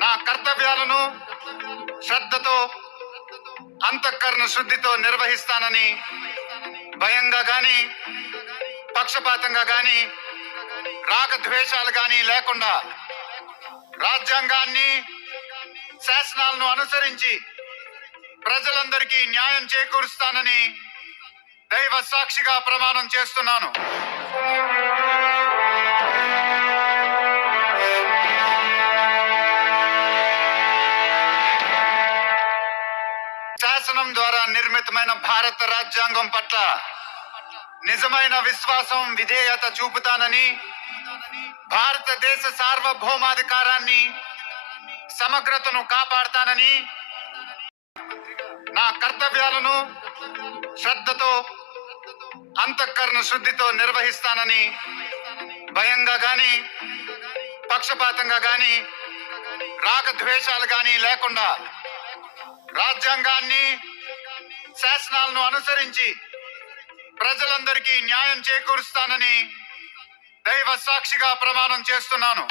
నా కర్తవ్యాలను శ్రద్ధతో అంతఃకరణ శుద్ధితో నిర్వహిస్తానని భయంగా గాని పక్షపాతంగా గాని రాగద్వేషాలు గాని లేకుండా రాజ్యాంగాన్ని శాసనాలను అనుసరించి ప్రజలందరికీ న్యాయం చేకూరుస్తానని దైవ సాక్షిగా ప్రమాణం చేస్తున్నాను. శాసనం ద్వారా నిర్మితమైన భారత రాజ్యాంగం పట్ల నిజమైన విశ్వాసం విధేయత చూపుతానని భారతదేశ సార్వభౌమాధికారాన్ని సమగ్రతను కాపాడతానని నా కర్తవ్యాలను శ్రద్ధతో అంతఃకరణ శుద్ధితో నిర్వహిస్తానని భయంగా గాని పక్షపాతంగా గాని రాగద్వేషాలు గాని లేకుండా రాజ్యాంగాన్ని శాసనాలను అనుసరించి ప్రజలందరికీ న్యాయం చేకూరుస్తానని దైవ సాక్షిగా ప్రమాణం చేస్తున్నాను.